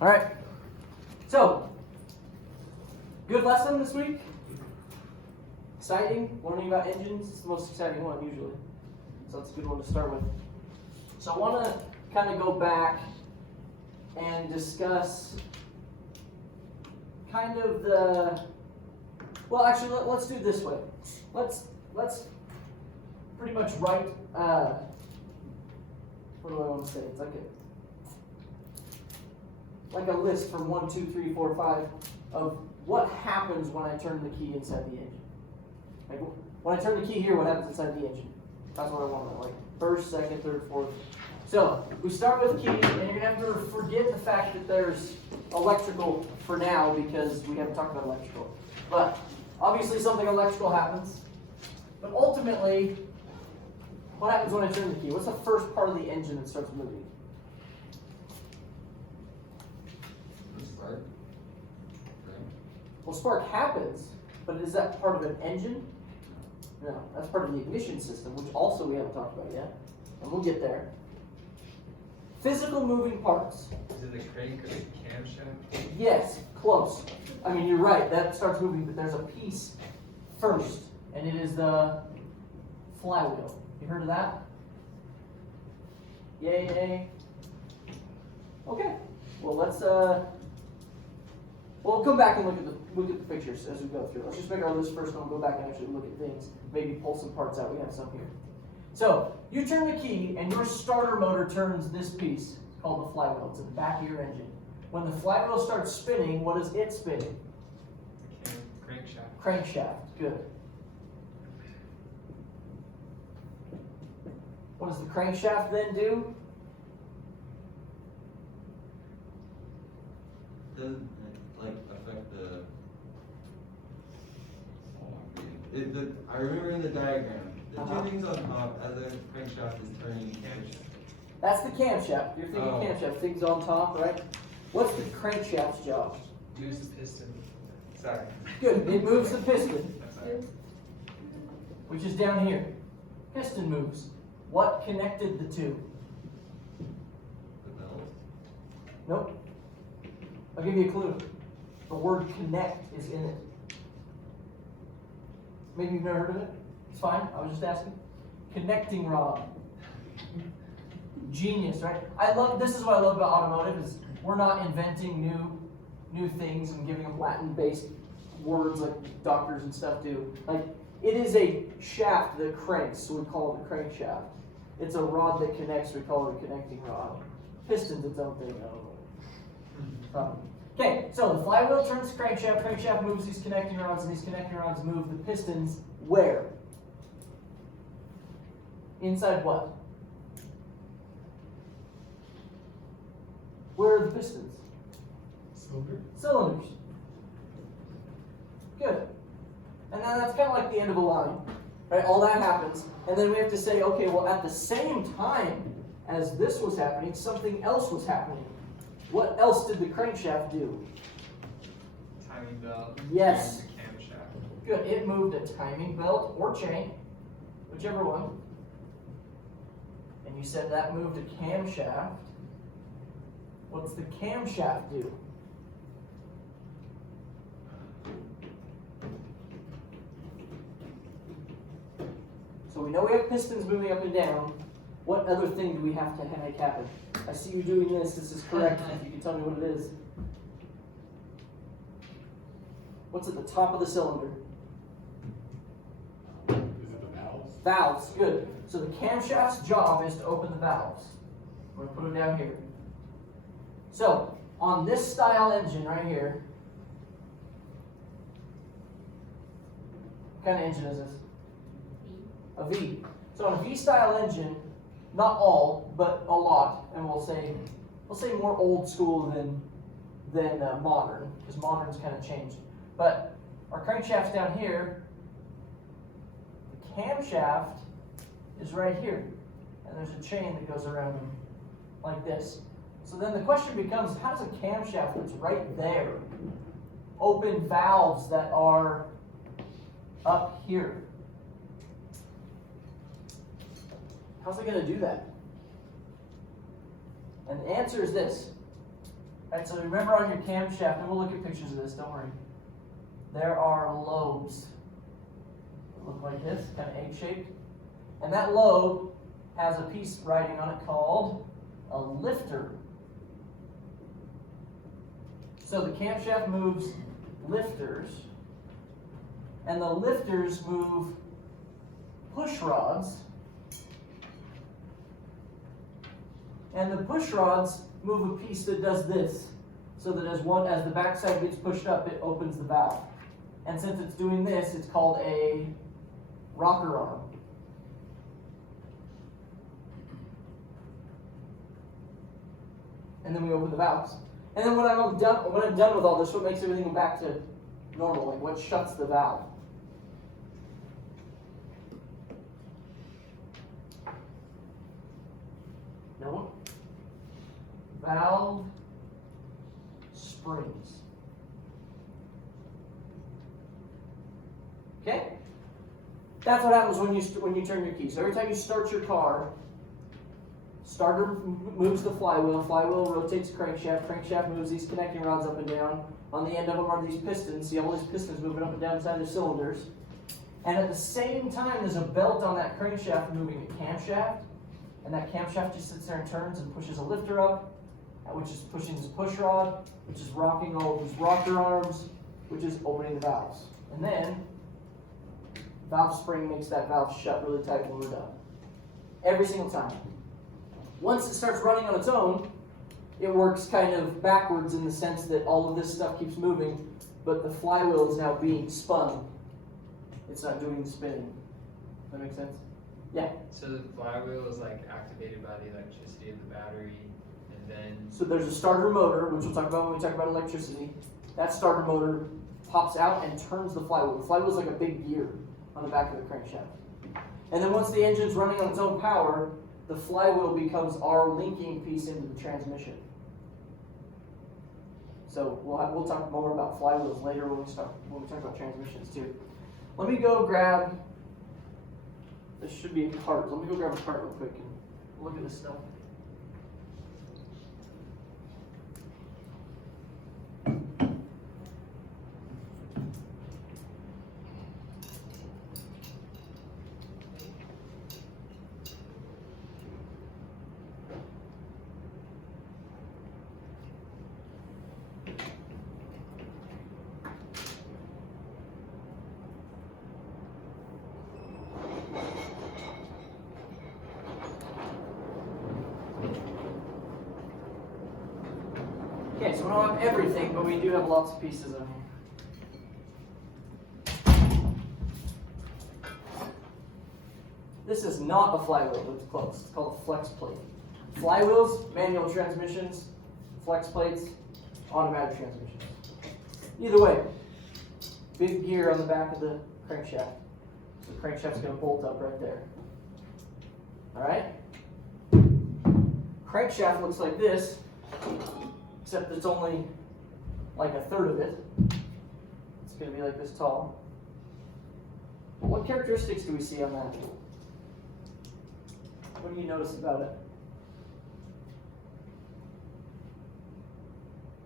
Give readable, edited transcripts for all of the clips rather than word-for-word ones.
All right. So, good lesson this week. Exciting. Learning about engines. It's the most exciting one usually. So that's a good one to start with. So I want to kind of go back and discuss kind of the, well, actually, let's do it this way. Let's pretty much write, what do I want to say? It's like a list from 1, 2, 3, 4, 5 of what happens when I turn the key inside the engine. Like when I turn the key here, what happens inside the engine? That's what I want to know. Like first, second, third, fourth. So we start with keys, and you're gonna have to forget the fact that there's electrical for now because we haven't talked about electrical. But obviously something electrical happens. But ultimately, what happens when I turn the key? What's the first part of the engine that starts moving? Spark. Well, spark happens, but is that part of an engine? No, that's part of the ignition system, which also we haven't talked about yet, and we'll get there. Physical moving parts. Is it the crank or the camshaft? Yes, close. I mean, you're right, that starts moving, but there's a piece first, and it is the flywheel. You heard of that? Yay, yay. Okay, well, we'll come back and look at the pictures as we go through. Let's just make our list first, and we'll go back and actually look at things. Maybe pull some parts out. We have some here. So you turn the key, and your starter motor turns this piece. It's called the flywheel. It's at the back of your engine. When the flywheel starts spinning, what is it spinning? The crankshaft. Crankshaft. Good. What does the crankshaft then do? Doesn't it like affect the? I remember in the diagram, the two things on top as the crankshaft is turning camshaft. That's the camshaft. You're thinking camshaft. Things on top, right? What's the crankshaft's job? Moves the piston. Sorry. Good. It moves the piston, Sorry. which is down here. Piston moves. What connected the two? The belt. Nope. I'll give you a clue. The word connect is in it. Maybe you've never heard of it. It's fine. I was just asking. Connecting rod. Genius, right? This is what I love about automotive is we're not inventing new things and giving them Latin-based words like doctors and stuff do. Like it is a shaft that cranks, so we call it a crankshaft. It's a rod that connects, we call it a connecting rod. Piston's its own thing, I don't know. Okay, so the flywheel turns the crankshaft, crankshaft moves these connecting rods, and these connecting rods move the pistons where? Inside what? Where are the pistons? Cylinder. Cylinders. Good. And then that's kind of like the end of a line. Right? All that happens. And then we have to say, okay, well, at the same time as this was happening, something else was happening. What else did the crankshaft do? Timing belt. Yes. And the camshaft. Good. It moved a timing belt or chain, whichever one. And you said that moved a camshaft. What's the camshaft do? So we know we have pistons moving up and down. What other thing do we have to make happen? I see you doing this. This is correct. If you can tell me what it is. What's at the top of the cylinder? Is it the valves? Valves. Good. So the camshaft's job is to open the valves. I'm going to put them down here. So on this style engine right here, what kind of engine is this? A V. So on a V-style engine, not all, but a lot, and we'll say more old school than modern, because modern's kind of changed. But our crankshaft's down here. The camshaft is right here, and there's a chain that goes around them like this. So then the question becomes, how does a camshaft that's right there open valves that are up here? How's it going to do that? And the answer is this. Alright, so remember on your camshaft, and we'll look at pictures of this, don't worry. There are lobes that look like this, kind of egg-shaped. And that lobe has a piece riding on it called a lifter. So the camshaft moves lifters, and the lifters move push rods, and the push rods move a piece that does this, so that as the backside gets pushed up, it opens the valve. And since it's doing this, it's called a rocker arm. And then we open the valves. And then when I'm done with all this, what makes everything go back to normal? Like what shuts the valve? No one? Valve springs. Okay? That's what happens when you turn your key. So every time you start your car, starter moves the flywheel rotates the crankshaft moves these connecting rods up and down. On the end of them are these pistons. See all these pistons moving up and down inside the cylinders. And at the same time, there's a belt on that crankshaft moving a camshaft. And that camshaft just sits there and turns and pushes a lifter up, which is pushing this push rod, which is rocking all of these rocker arms, which is opening the valves. And then, valve spring makes that valve shut really tight when we're done. Every single time. Once it starts running on its own, it works kind of backwards in the sense that all of this stuff keeps moving, but the flywheel is now being spun. It's not doing the spinning. Does that make sense? Yeah. So the flywheel is like activated by the electricity of the battery, and then. So there's a starter motor, which we'll talk about when we talk about electricity. That starter motor pops out and turns the flywheel. The flywheel is like a big gear on the back of the crankshaft. And then once the engine's running on its own power, the flywheel becomes our linking piece into the transmission. So we'll talk more about flywheels later when we talk about transmissions too. Let me go grab. This should be a cart. Let me go grab a cart real quick and look at this stuff. Okay, so we don't have everything, but we do have lots of pieces of them. This is not a flywheel, but it's close. It's called a flex plate. Flywheels, manual transmissions. Flex plates, automatic transmissions. Either way, big gear on the back of the crankshaft. So the crankshaft's going to bolt up right there. Alright? Crankshaft looks like this, except it's only like a third of it. It's going to be like this tall. What characteristics do we see on that? What do you notice about it?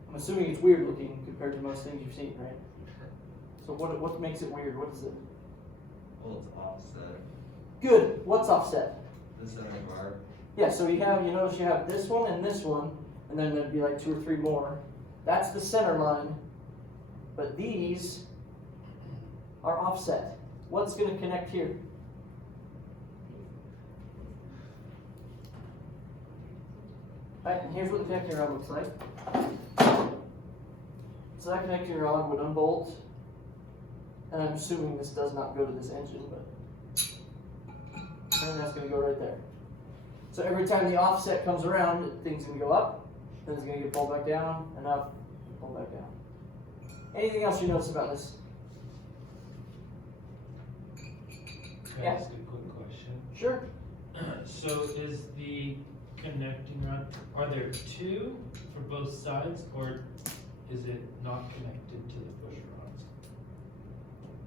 I'm assuming it's weird looking compared to most things you've seen, right? So what makes it weird? What is it? Well, it's offset. Good. What's offset? The center bar. Yeah, so you notice you have this one, and then there'd be like 2 or 3 more. That's the center line. But these are offset. What's going to connect here? Right, and here's what the connecting rod looks like. So that connecting rod would unbolt, and I'm assuming this does not go to this engine, but and that's going to go right there. So every time the offset comes around, things going to go up, then it's going to get pulled back down, and up, pulled back down. Anything else you notice about this? Can I ask a quick question? Sure. So is the connecting rod, are there 2 for both sides, or is it not connected to the push rods?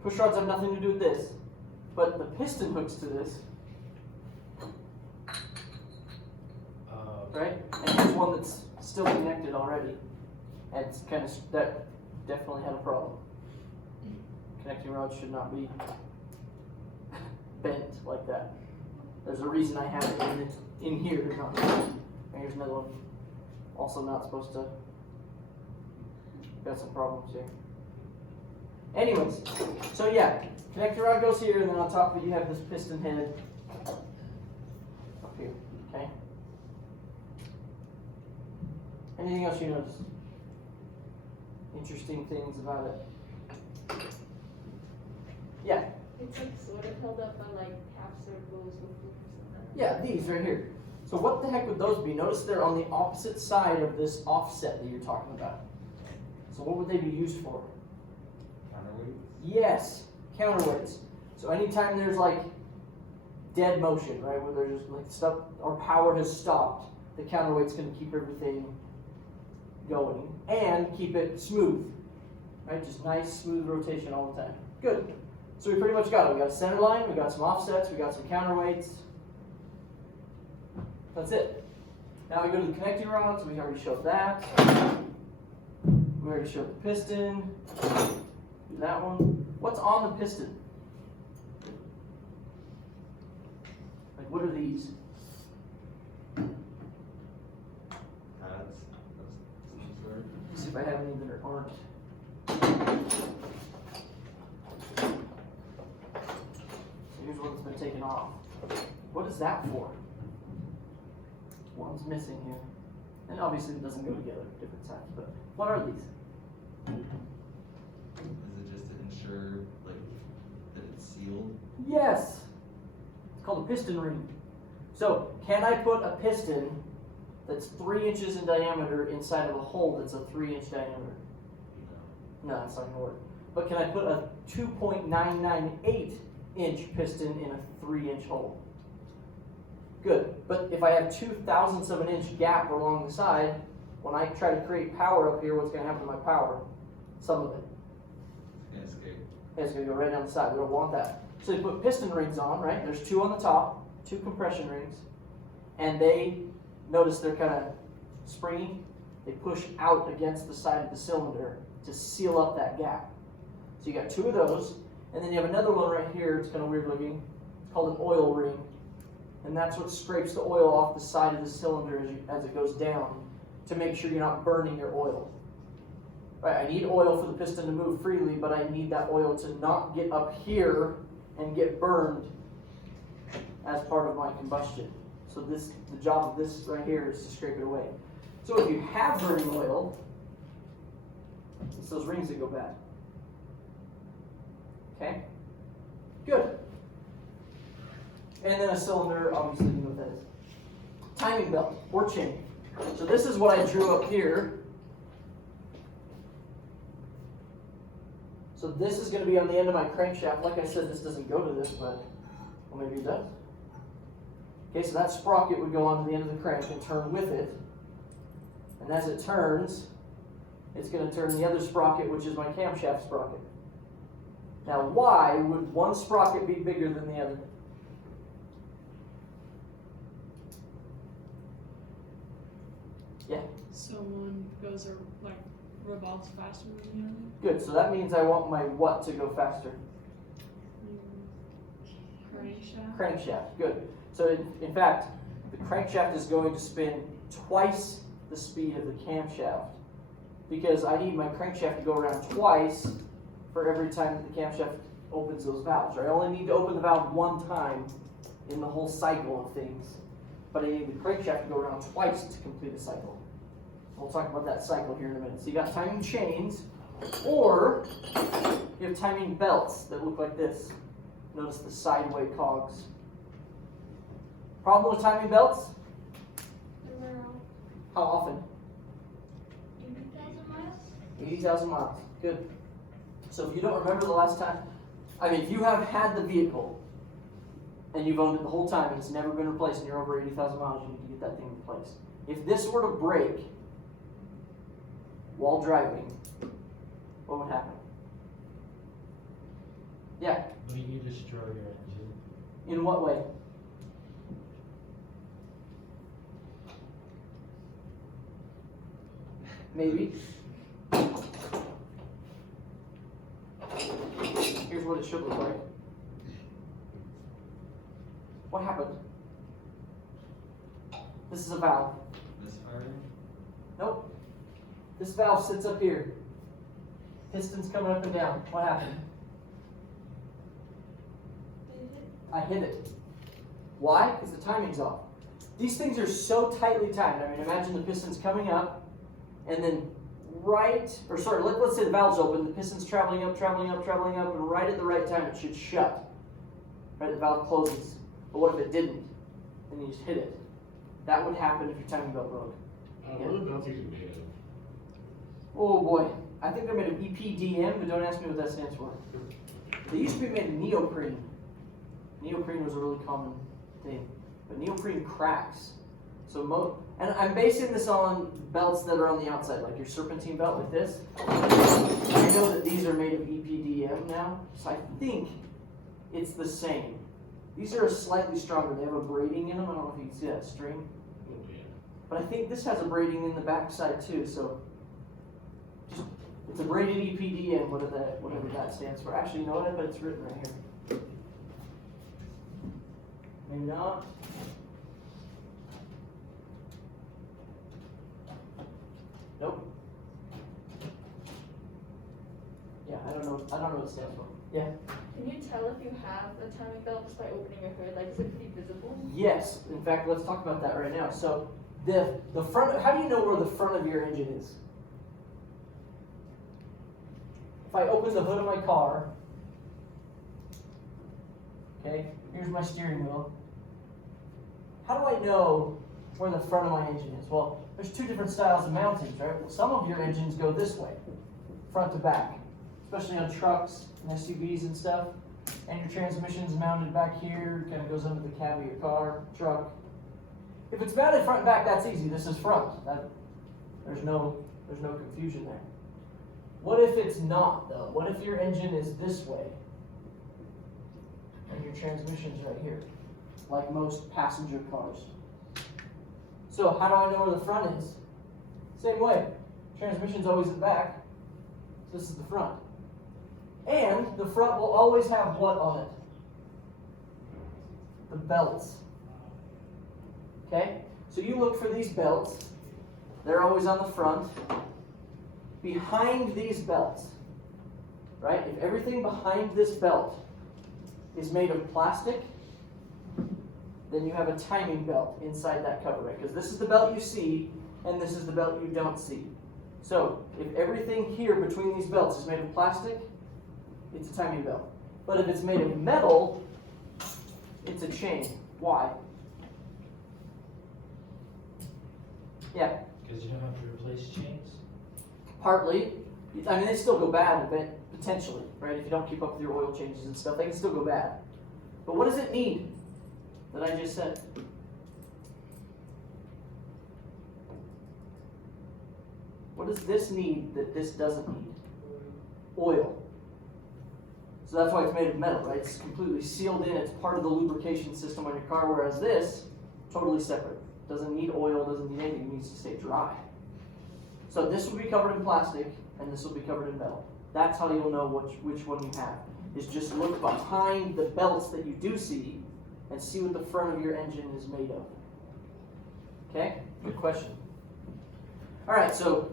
Push rods have nothing to do with this, but the piston hooks to this, right? And here's one that's still connected already. And it's kind of, that definitely had a problem. Connecting rods should not be bent like that. There's a reason I have it in here, not here. And here's another one. Also not supposed to. Got some problems here. Anyways, so yeah, connector rod goes here, and then on top of it you have this piston head up here, okay? Anything else you notice? Interesting things about it? Yeah, It's like sort of held up by like half circles with loops or something. yeah, these right here. So what the heck would those be? Notice they're on the opposite side of this offset that you're talking about. So what would they be used for? Counterweights? Yes, counterweights. So anytime there's like dead motion, right, where there's just like stuff or power has stopped, the counterweight's going to keep everything going and keep it smooth, right? Just nice, smooth rotation all the time. Good. So we pretty much got it. We got a center line, we got some offsets, we got some counterweights. That's it. Now we go to the connecting rods. We already showed that. We already showed the piston. Do that one. What's on the piston? Like, what are these? Pads of some sort. Let's see if I have any that aren't. So here's one that's been taken off. What is that for? One's missing here. And obviously it doesn't go together, different sides, but what are these? Is it just to ensure like that it's sealed? Yes! It's called a piston ring. So, can I put a piston that's 3 inches in diameter inside of a hole that's a 3-inch diameter? No, that's not gonna work. But can I put a 2.998 inch piston in a 3-inch hole? Good. But if I have 2/1000ths of an inch gap along the side, when I try to create power up here, what's gonna happen to my power? Some of it. It's gonna escape. It's gonna go right down the side. We don't want that. So you put piston rings on, right? There's 2 on the top, 2 compression rings, and they, notice they're kind of springy. They push out against the side of the cylinder to seal up that gap. So you got 2 of those, and then you have another one right here. It's kind of weird looking. It's called an oil ring, and that's what scrapes the oil off the side of the cylinder as it goes down to make sure you're not burning your oil. Right, I need oil for the piston to move freely, but I need that oil to not get up here and get burned as part of my combustion. So the job of this right here is to scrape it away. So if you have burning oil, it's those rings that go bad. Okay? Good. And then a cylinder, obviously you know what that is. Timing belt or chain. So this is what I drew up here. So this is going to be on the end of my crankshaft. Like I said, this doesn't go to this, but well, maybe it does. Okay, so that sprocket would go onto the end of the crank and turn with it. And as it turns, it's going to turn the other sprocket, which is my camshaft sprocket. Now, why would one sprocket be bigger than the other? Yeah. So one goes or like revolves faster than the other. Good, so that means I want my what to go faster? Crankshaft. Crankshaft, good. So in fact, the crankshaft is going to spin twice the speed of the camshaft because I need my crankshaft to go around twice for every time that the camshaft opens those valves, right? I only need to open the valve one time in the whole cycle of things, but I need the crankshaft to go around twice to complete a cycle. We'll talk about that cycle here in a minute. So you got timing chains, or you have timing belts that look like this. Notice the sideway cogs. Problem with timing belts? Around How often? 80,000 miles? 80,000 miles. Good. So if you don't remember the last time, I mean, if you have had the vehicle and you've owned it the whole time and it's never been replaced and you're over 80,000 miles, you need to get that thing replaced. If this were to break while driving, what would happen? Yeah, Will you destroy your engine? in what way? Maybe. here's what it should look like. What happened? This is a valve. Misfiring? Nope. This valve sits up here. Piston's coming up and down. What happened? I hit it. Why? Because the timing's off. These things are so tightly timed. I mean, imagine the piston's coming up, and then let's say the valve's open, the piston's traveling up, and right at the right time it should shut. Right, the valve closes. But what if it didn't? Then you just hit it. That would happen if your timing belt broke. What are the belts usually made of? Oh boy, I think they're made of EPDM, but don't ask me what that stands for. They used to be made of neoprene. Neoprene was a really common thing, but neoprene cracks. So and I'm basing this on belts that are on the outside, like your serpentine belt like this. I know that these are made of EPDM now, so I think it's the same. These are slightly stronger. They have a braiding in them. I don't know if you can see that string. Oh, yeah. But I think this has a braiding in the back side too, so it's a braided EPDM, whatever that stands for. Actually, you know what? I bet it's written right here. Maybe not. Nope. Yeah, I don't know what it stands for. Yeah. Can you tell if you have a timing belt just by opening your hood? Like, is it pretty visible? Yes. In fact, let's talk about that right now. So the front. How do you know where the front of your engine is? If I open the hood of my car, okay, here's my steering wheel. How do I know where the front of my engine is? Well, there's two different styles of mountings, right? Well, some of your engines go this way, front to back, especially on trucks and SUVs and stuff. And your transmission's mounted back here, kind of goes under the cab of your car, truck. If it's mounted front and back, that's easy. This is front. There's no confusion there. What if it's not, though? What if your engine is this way and your transmission's right here, like most passenger cars? So how do I know where the front is? Same way. Transmission's always at the back. So this is the front. And the front will always have what on it? The belts. Okay? So you look for these belts. They're always on the front. Behind these belts, right? If everything behind this belt is made of plastic, then you have a timing belt inside that cover, right? Because this is the belt you see, and this is the belt you don't see. So if everything here between these belts is made of plastic, it's a timing belt. But if it's made of metal, it's a chain. Why? Yeah. Because you don't have to replace chains? Partly. I mean, they still go bad, but potentially, right? If you don't keep up with your oil changes and stuff, they can still go bad. But what does it need that I just said? What does this need that this doesn't need? Oil. So that's why it's made of metal, right? It's completely sealed in. It's part of the lubrication system on your car, whereas this, totally separate. Doesn't need oil, doesn't need anything. It needs to stay dry. So this will be covered in plastic, and this will be covered in metal. That's how you'll know which one you have. Is just look behind the belts that you do see, and see what the front of your engine is made of. Okay? Good question. All right, so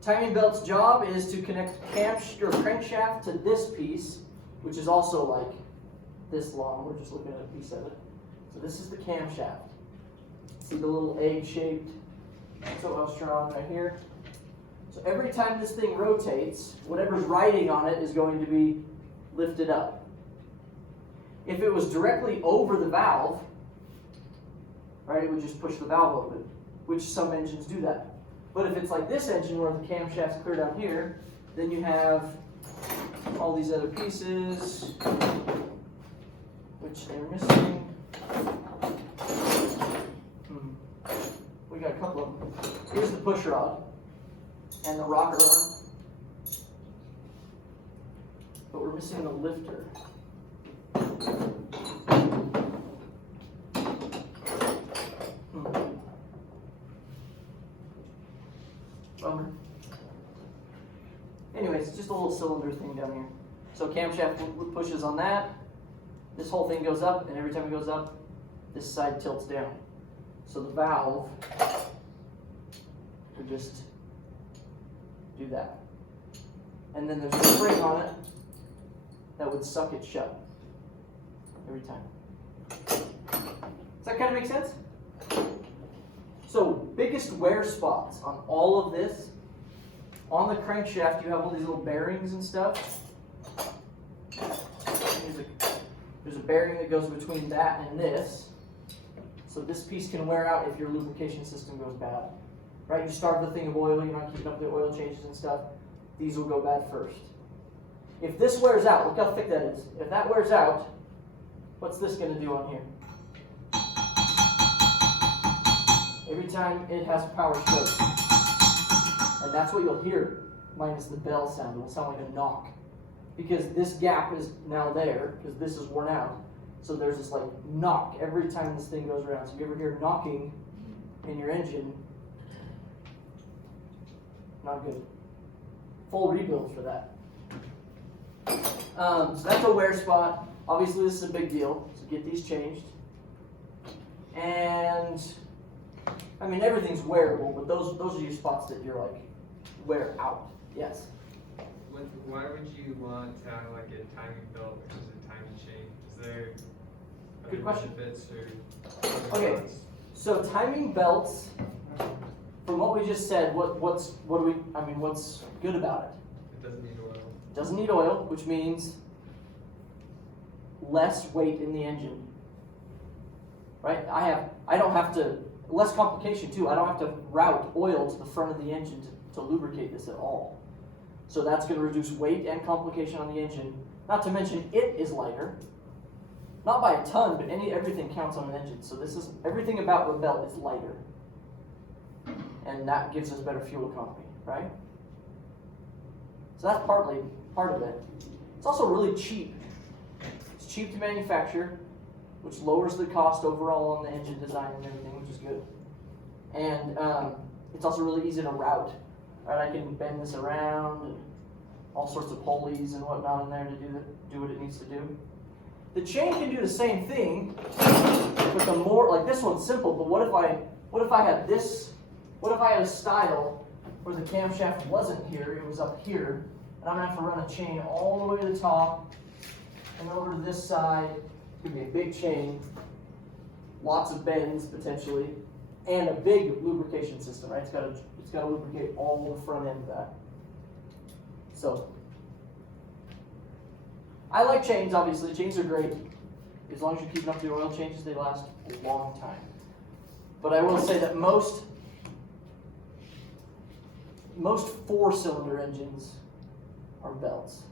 timing belt's job is to connect your crankshaft to this piece, which is also like this long. We're just looking at a piece of it. So this is the camshaft. See the little egg-shaped strong right here? So every time this thing rotates, whatever's riding on it is going to be lifted up. If it was directly over the valve, right, it would just push the valve open, which some engines do that. But if it's like this engine where the camshaft's clear down here, then you have all these other pieces, which they're missing. We got a couple of them. Here's the push rod and the rocker arm. But we're missing the lifter. Bummer. Anyways, it's just a little cylinder thing down here. So camshaft pushes on that, this whole thing goes up, and every time it goes up, this side tilts down. So the valve would just do that. And then there's a spring on it that would suck it shut every time. Does that kind of make sense? So biggest wear spots on all of this, on the crankshaft you have all these little bearings and stuff. There's a bearing that goes between that and this. So this piece can wear out if your lubrication system goes bad. Right, you starve the thing of oil, you're not keeping up the oil changes and stuff. These will go bad first. If this wears out, look how thick that is. If that wears out, what's this going to do on here? Every time it has a power stroke. And that's what you'll hear, minus the bell sound. It will sound like a knock. Because this gap is now there, because this is worn out. So there's this like knock every time this thing goes around. So if you ever hear knocking in your engine, not good. Full rebuild for that. So that's a wear spot. Obviously this is a big deal, so get these changed. And I mean everything's wearable, but those are your spots that you're like wear out. Yes. Why would you want to have like a timing belt versus a timing chain? Is there Good question. benefits or Okay, so timing belts, from what we just said, what's good about it? It doesn't need oil. Doesn't need oil, which means less weight in the engine. Right? I don't have to, less complication too, I don't have to route oil to the front of the engine to lubricate this at all. So that's going to reduce weight and complication on the engine. Not to mention it is lighter. Not by a ton, but everything counts on an engine. So this is, everything about the belt is lighter. And that gives us better fuel economy, right? So that's partly part of it. It's also really cheap. It's cheap to manufacture, which lowers the cost overall on the engine design and everything, which is good. And it's also really easy to route. Right, I can bend this around and all sorts of pulleys and whatnot in there to do what it needs to do. The chain can do the same thing, but the more, like this one's simple, but what if I had this, what if I had a style where the camshaft wasn't here, it was up here, and I'm gonna have to run a chain all the way to the top and over to this side. It's gonna be a big chain, lots of bends potentially, and a big lubrication system, right? It's got to lubricate all the front end of that. So, I like chains, obviously. Chains are great. As long as you're keeping up the oil changes, they last a long time. But I will say that most 4-cylinder engines are belts.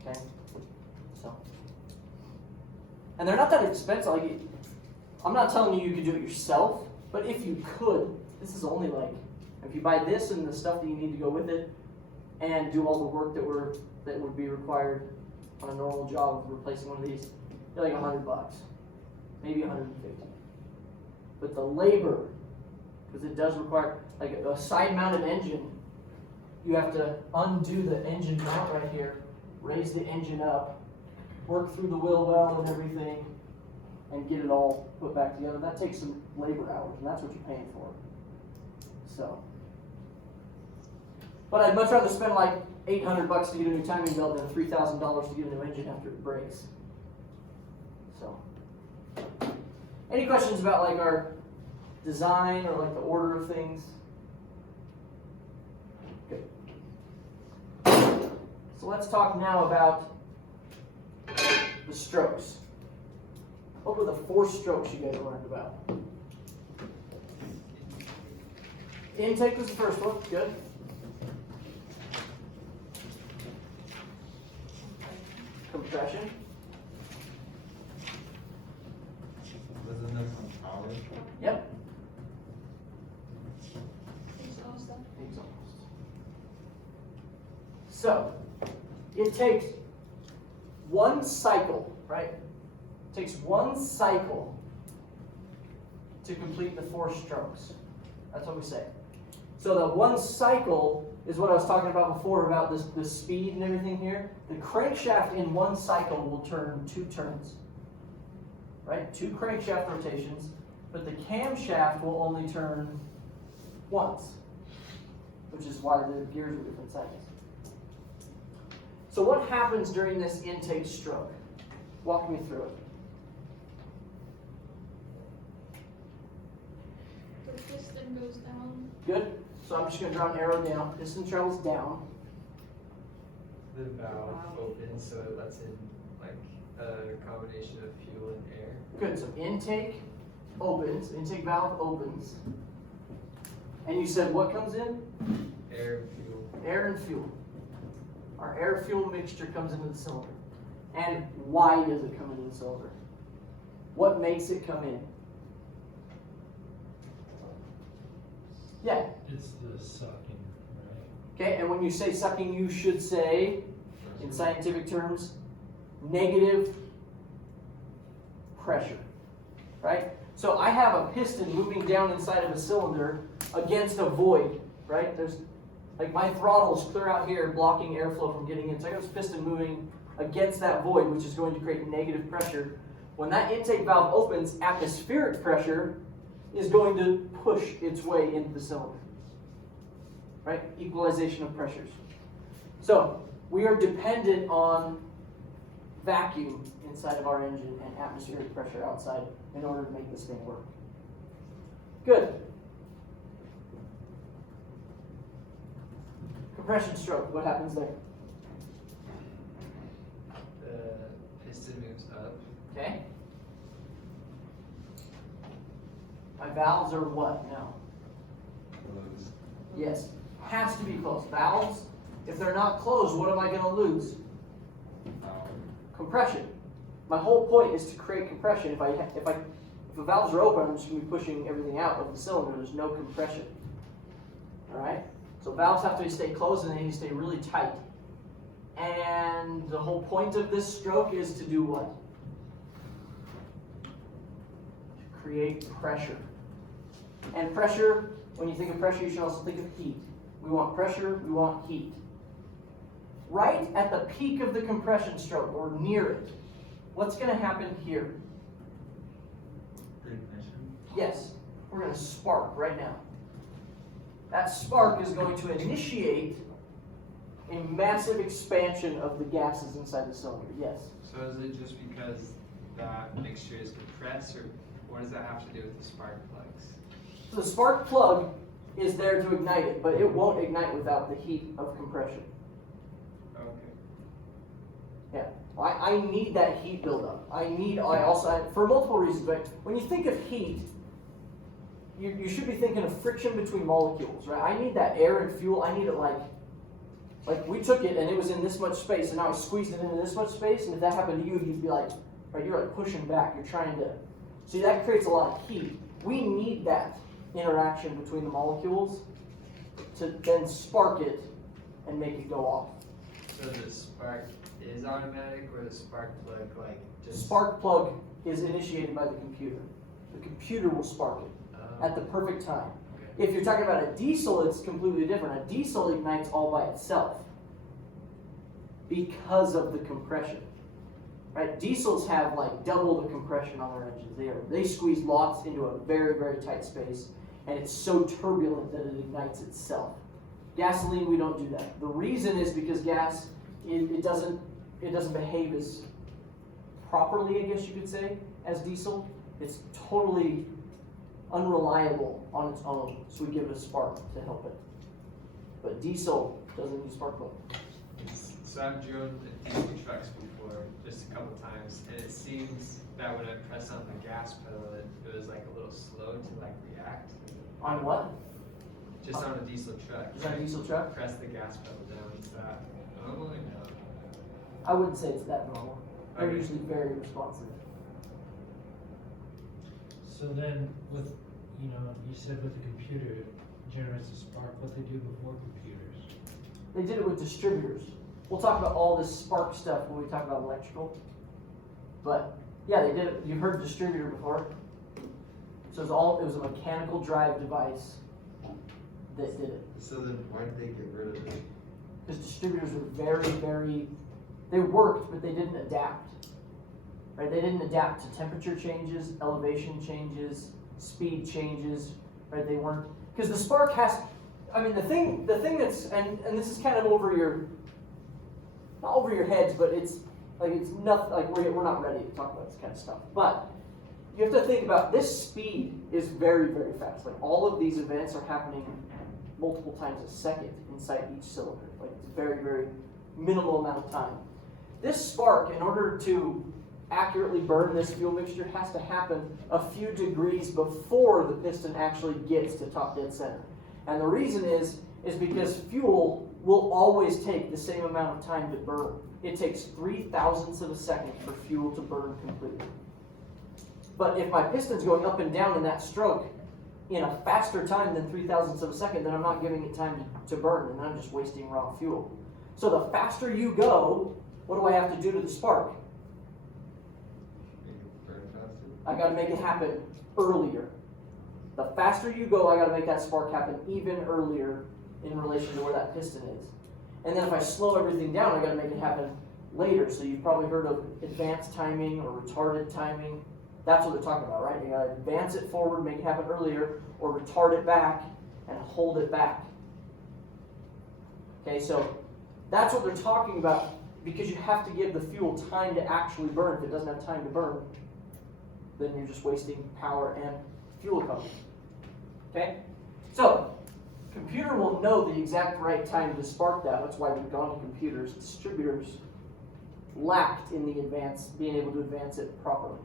Okay? So, and they're not that expensive. Like, I'm not telling you could do it yourself, but if you could, this is only like, if you buy this and the stuff that you need to go with it, and do all the work that would be required on a normal job of replacing one of these, you're like $100, maybe 150. But the labor, because it does require, like a side-mounted engine, you have to undo the engine mount right here, raise the engine up, work through the wheel well and everything, and get it all put back together. That takes some labor hours, and that's what you're paying for. So, but I'd much rather spend like $800 to get a new timing belt than $3,000 to get a new engine after it breaks. So, any questions about like our design or like the order of things? Good. So let's talk now about the strokes. What were the 4 strokes you guys learned about? Intake was the first one. Good. Compression. Was the next one power? Yep. Exhaust. So, it takes one cycle, right? It takes one cycle to complete the 4 strokes. That's what we say. So the one cycle is what I was talking about before about this speed and everything here. The crankshaft in one cycle will turn 2 turns, right? 2 crankshaft rotations, but the camshaft will only turn once, which is why the gears are different sizes. So what happens during this intake stroke? Walk me through it. The piston goes down. Good. So I'm just going to draw an arrow down. Piston travels down. The valve opens, so it lets in like a combination of fuel and air. Good. So intake opens. Intake valve opens. And you said what comes in? Air and fuel. Air and fuel. Our air-fuel mixture comes into the cylinder. And why does it come into the cylinder? What makes it come in? Yeah. It's the sucking, right? Okay, and when you say sucking, you should say, in scientific terms, negative pressure, right? So I have a piston moving down inside of a cylinder against a void, right? There's, like my throttle's clear out here blocking airflow from getting in. So I got this piston moving against that void, which is going to create negative pressure. When that intake valve opens, atmospheric pressure is going to push its way into the cylinder, right? Equalization of pressures. So we are dependent on vacuum inside of our engine and atmospheric pressure outside in order to make this thing work. Good. Compression stroke, what happens there? The piston moves up. Okay. My valves are what now? Closed. Yes, has to be closed. Valves, if they're not closed, what am I going to lose? Compression. My whole point is to create compression. If the valves are open, I'm just going to be pushing everything out of the cylinder. There's no compression. All right. So valves have to stay closed and they need to stay really tight. And the whole point of this stroke is to do what? To create pressure. And pressure, when you think of pressure, you should also think of heat. We want pressure, we want heat. Right at the peak of the compression stroke, or near it, what's going to happen here? The ignition. Yes, we're going to spark right now. That spark is going to initiate a massive expansion of the gases inside the cylinder. Yes. So is it just because that mixture is compressed, or what does that have to do with the spark plugs? So the spark plug is there to ignite it, but it won't ignite without the heat of compression. Okay. Yeah. I need that heat buildup. For multiple reasons, but when you think of heat, you should be thinking of friction between molecules, right? I need that air and fuel. I need it like we took it and it was in this much space, and now I squeezed it into this much space, and if that happened to you, you'd be like, right, you're like pushing back. You're trying to, see, that creates a lot of heat. We need that interaction between the molecules to then spark it and make it go off. So the spark is automatic, or the spark plug The just spark plug is initiated by the computer. The computer will spark it at the perfect time. If you're talking about a diesel, it's completely different. A diesel ignites all by itself because of the compression. Right? Diesels have like double the compression on their engines. They squeeze lots into a very, very tight space, and it's so turbulent that it ignites itself. Gasoline, we don't do that. The reason is because gas, it doesn't behave as properly, I guess you could say, as diesel. It's totally unreliable on its own, so we give it a spark to help it. But diesel doesn't use spark plug. So I've driven the diesel trucks before, just a couple times, and it seems that when I press on the gas pedal, it was like a little slow to like react. On what? Just on a diesel truck. Is that a diesel truck? Press the gas pedal down. Is that normal or no? I wouldn't say it's that normal. They're Okay. usually very responsive. So then with, you said with the computer, it generates a spark, what they do before computers? They did it with distributors. We'll talk about all this spark stuff when we talk about electrical. But yeah, they did it. You've heard distributor before. So it was a mechanical drive device that did it. So then why did they get rid of it? Because distributors were very, they worked, but they didn't adapt. Right? They didn't adapt to temperature changes, elevation changes, speed changes. Right? They weren't, because the spark has. I mean, the thing that's, and this is kind of over your, not over your heads, but it's nothing. Like we're not ready to talk about this kind of stuff. But you have to think about this speed is very fast. Like all of these events are happening multiple times a second inside each cylinder. Like it's very minimal amount of time. This spark, in order to accurately burn this fuel mixture, has to happen a few degrees before the piston actually gets to top dead center. And the reason is because fuel will always take the same amount of time to burn. It takes 0.003 of a second for fuel to burn completely. But if my piston's going up and down in that stroke in a faster time than 0.003 of a second, then I'm not giving it time to burn, and I'm just wasting raw fuel. So the faster you go, what do I have to do to the spark? Make it burn faster? I got to make it happen earlier. The faster you go, I got to make that spark happen even earlier in relation to where that piston is. And then if I slow everything down, I got to make it happen later. So you've probably heard of advanced timing or retarded timing. That's what they're talking about, right? You got to advance it forward, make it happen earlier, or retard it back and hold it back. Okay, so that's what they're talking about, because you have to give the fuel time to actually burn. If it doesn't have time to burn, then you're just wasting power and fuel economy. Okay? So, computer will know the exact right time to spark that. That's why we've gone to computers. Distributors lacked in the being able to advance it properly.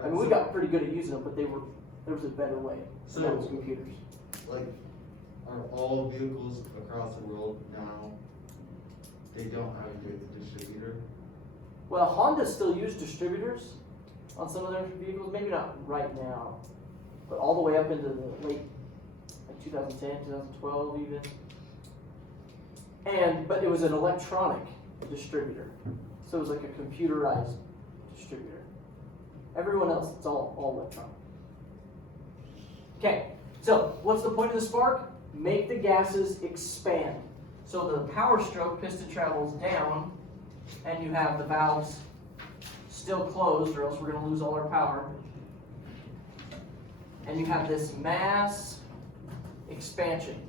I mean, we got pretty good at using them, but there was a better way. So that was computers. Like, are all vehicles across the world now, they don't have a good distributor? Well, Honda still use distributors on some of their vehicles. Maybe not right now, but all the way up into the late 2010, 2012 even. But it was an electronic distributor. So it was like a computerized distributor. Everyone else, it's all electronic. Okay, so what's the point of the spark? Make the gases expand. So the power stroke piston travels down, and you have the valves still closed, or else we're going to lose all our power. And you have this mass expansion.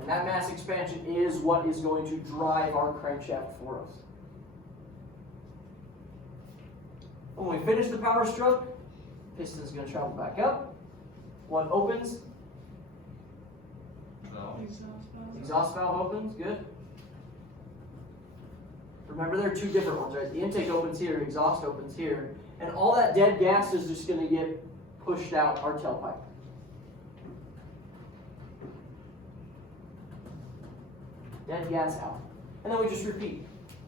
And that mass expansion is what is going to drive our crankshaft for us. When we finish the power stroke, piston is going to travel back up. What opens? Exhaust valve opens, good. Remember, there are two different ones, right? The intake opens here, exhaust opens here, and all that dead gas is just going to get pushed out our tailpipe. Dead gas out. And then we just repeat.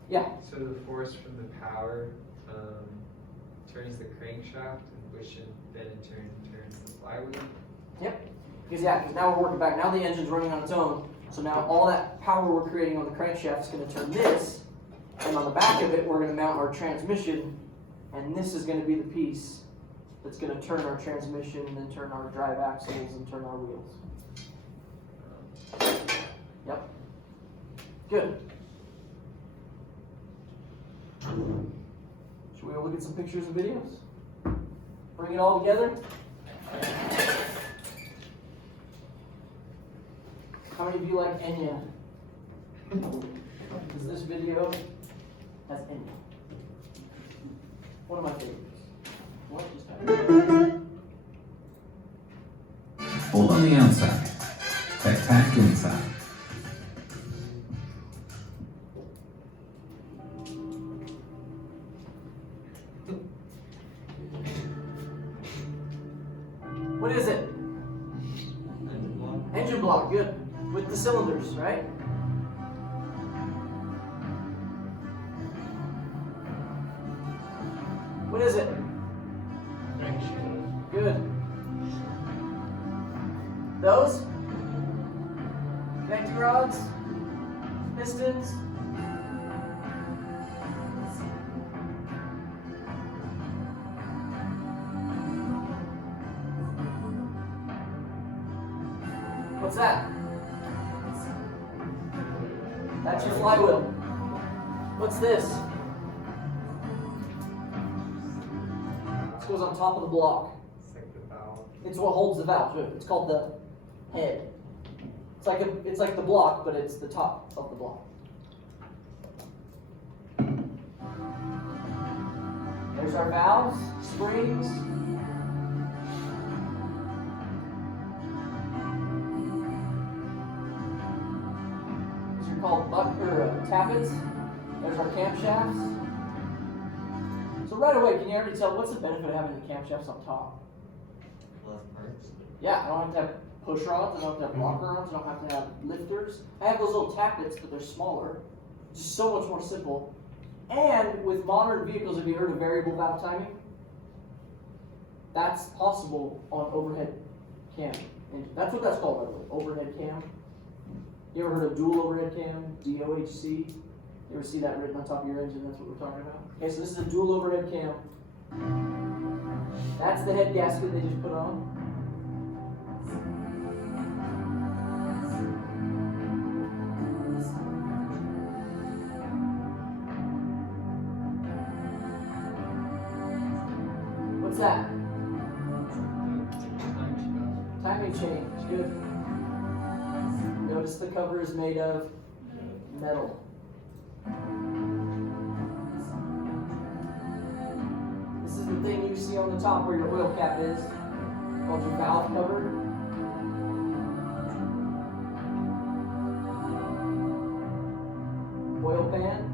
Yeah? So the force from the power turns the crankshaft, which then in turn turns the flywheel. Yep. Because now we're working back. Now the engine's running on its own. So now all that power we're creating on the crankshaft is going to turn this. And on the back of it, we're going to mount our transmission. And this is going to be the piece that's going to turn our transmission, and then turn our drive axles, and turn our wheels. Yep. Good. Should we look at some pictures and videos? Bring it all together? How many of you like Enya? Because this video has Enya. One of my favorites. What just happened? Old on the outside, but packed inside. What is it? Engine block? Engine block, good. With the cylinders, right? What is it? Good. Those? Connecting rods? Pistons? What's that? That's your flywheel. What's this? This goes on top of the block. It's like the valve. It's what holds the valve. It's called the head. It's like the block, but it's the top of the block. There's our valves, springs. These are called tappets. There's our camshafts. So right away, can you already tell what's the benefit of having the camshafts on top? Less parts. Yeah, I don't have to have push rods, I don't have to have rocker rods, I don't have to have lifters. I have those little tappets, but they're smaller. Just so much more simple. And with modern vehicles, have you heard of variable valve timing? That's possible on overhead cam. And that's what that's called, by the way, overhead cam. You ever heard of dual overhead cam, DOHC? You ever see that written on top of your engine? That's what we're talking about. Okay, so this is a dual overhead cam. That's the head gasket they just put on. What's that? Timing chain. Good. Notice the cover is made of metal. This is the thing you see on the top where your oil cap is, called your valve cover. Oil pan.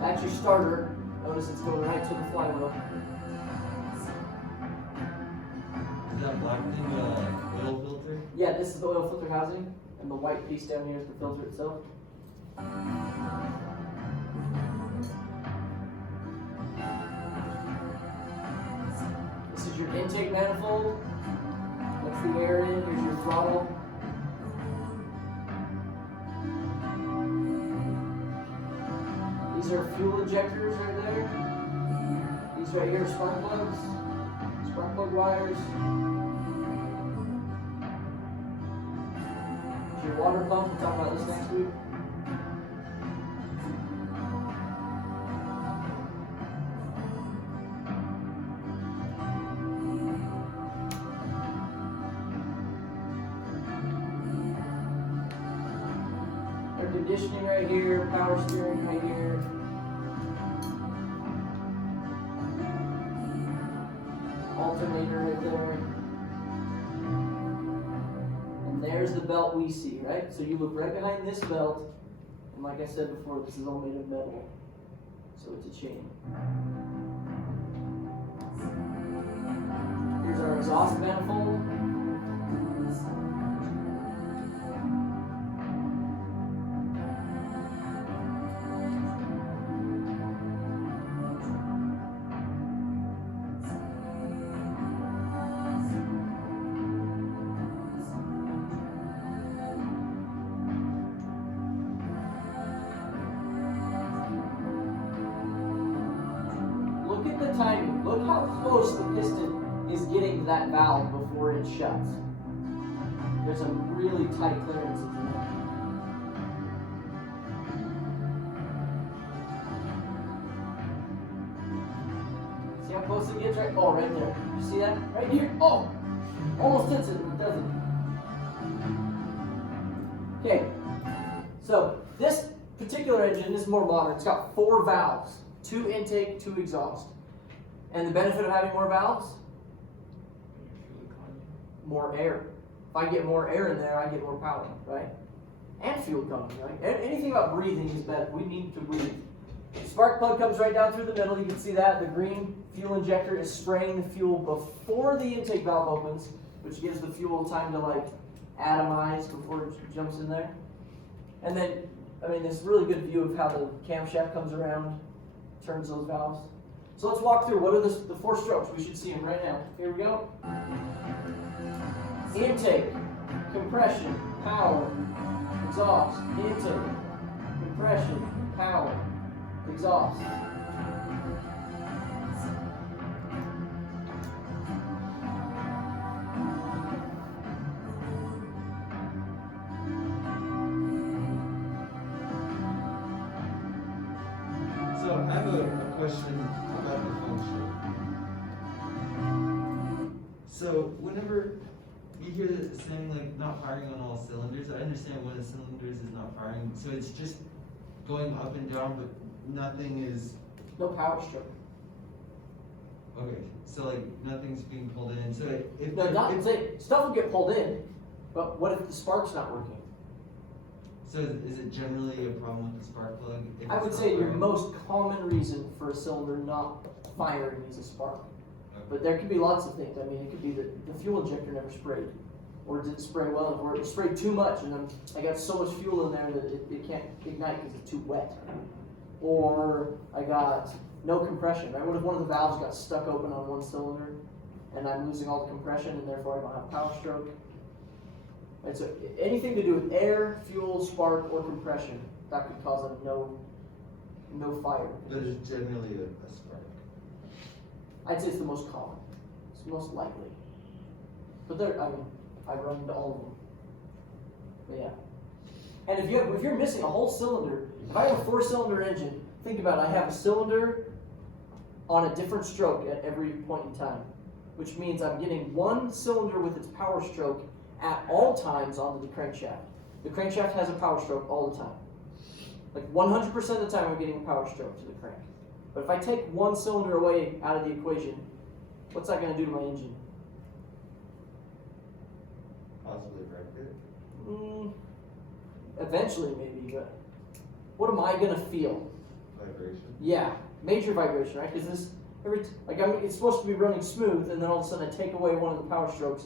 That's your starter. Notice it's going right to the flywheel. Is that black thing oil filter? Yeah, this is the oil filter housing, and the white piece down here is the filter itself. This is your intake manifold. That's the air in. Here's your throttle. These are fuel injectors right there. These right here are spark plugs, spark plug wires. Here's your water pump. We'll talk about this next week. Air conditioning right here, power steering right here. Alternator right there. And there's the belt we see, right? So you look right behind this belt, and like I said before, this is all made of metal. So it's a chain. Here's our exhaust manifold. Look at the timing. Look how close the piston is getting to that valve before it shuts. There's a really tight clearance in there. See how close it gets? Right? Oh, right there. You see that? Right here. Oh! Almost hits it, but it doesn't. Okay. So, this particular engine is more modern. It's got 4 valves. 2 intake, 2 exhaust. And the benefit of having more valves? More air. If I get more air in there, I get more power, right? And fuel economy, right? Anything about breathing is better. We need to breathe. Spark plug comes right down through the middle. You can see that. The green fuel injector is spraying the fuel before the intake valve opens, which gives the fuel time to like atomize before it jumps in there. And then, I mean, this really good view of how the camshaft comes around, turns those valves. So let's walk through. What are the 4 strokes? We should see them right now. Here we go. Intake, compression, power, exhaust, intake, compression, power, exhaust. So I have a question about the function. So whenever you hear it saying like not firing on all cylinders, I understand one of the cylinders is not firing, so it's just going up and down, but nothing is, No power stroke. okay, so like nothing's being pulled in, so if. No, not if- say stuff will get pulled in, but what if the spark's not working? So is it generally a problem with the spark plug? if I it's would not say your firing? most common reason for a cylinder not firing is a spark. Okay. But there could be lots of things. I mean, it could be that the fuel injector never sprayed, or didn't spray well, or it sprayed too much, and then I got so much fuel in there that it can't ignite because it's too wet. Or I got no compression. Right? What if one of the valves got stuck open on one cylinder, and I'm losing all the compression, and therefore I don't have power stroke? And so anything to do with air, fuel, spark, or compression that could cause a no fire. But it's generally a spark. I'd say it's the most common. It's the most likely. But there, I mean, I run into all of them. But yeah. And if you're missing a whole cylinder, if I have a 4-cylinder engine, think about it, I have a cylinder on a different stroke at every point in time, which means I'm getting one cylinder with its power stroke at all times onto the crankshaft. The crankshaft has a power stroke all the time. Like 100% of the time I'm getting a power stroke to the crank. But if I take one cylinder away out of the equation, what's that going to do to my engine? Possibly wreck it. Eventually maybe, but what am I going to feel? Vibration. Yeah, major vibration, right? Because this, it's supposed to be running smooth, and then all of a sudden I take away one of the power strokes.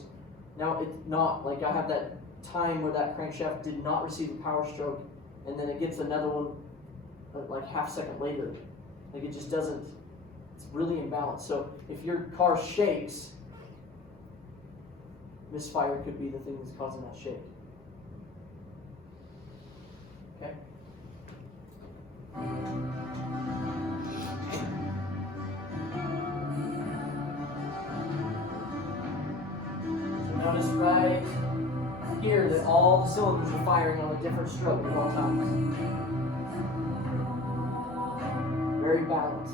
Now it's not, like I have that time where that crankshaft did not receive a power stroke, and then it gets another one like half second later. Like it just doesn't, it's really imbalanced. So if your car shakes, misfire could be the thing that's causing that shake. Okay? So notice right here that all the cylinders are firing on a different stroke at all times. Very balanced.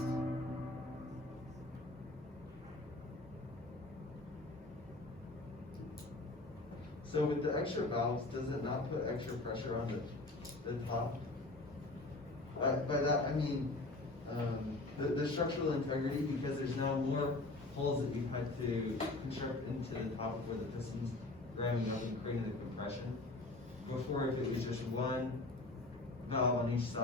So with the extra valves, does it not put extra pressure on the top? By that, I mean, the structural integrity, because there's now more holes that you've had to construct into the top where the piston's ramming up and creating the compression. Before, if it was just one valve on each side,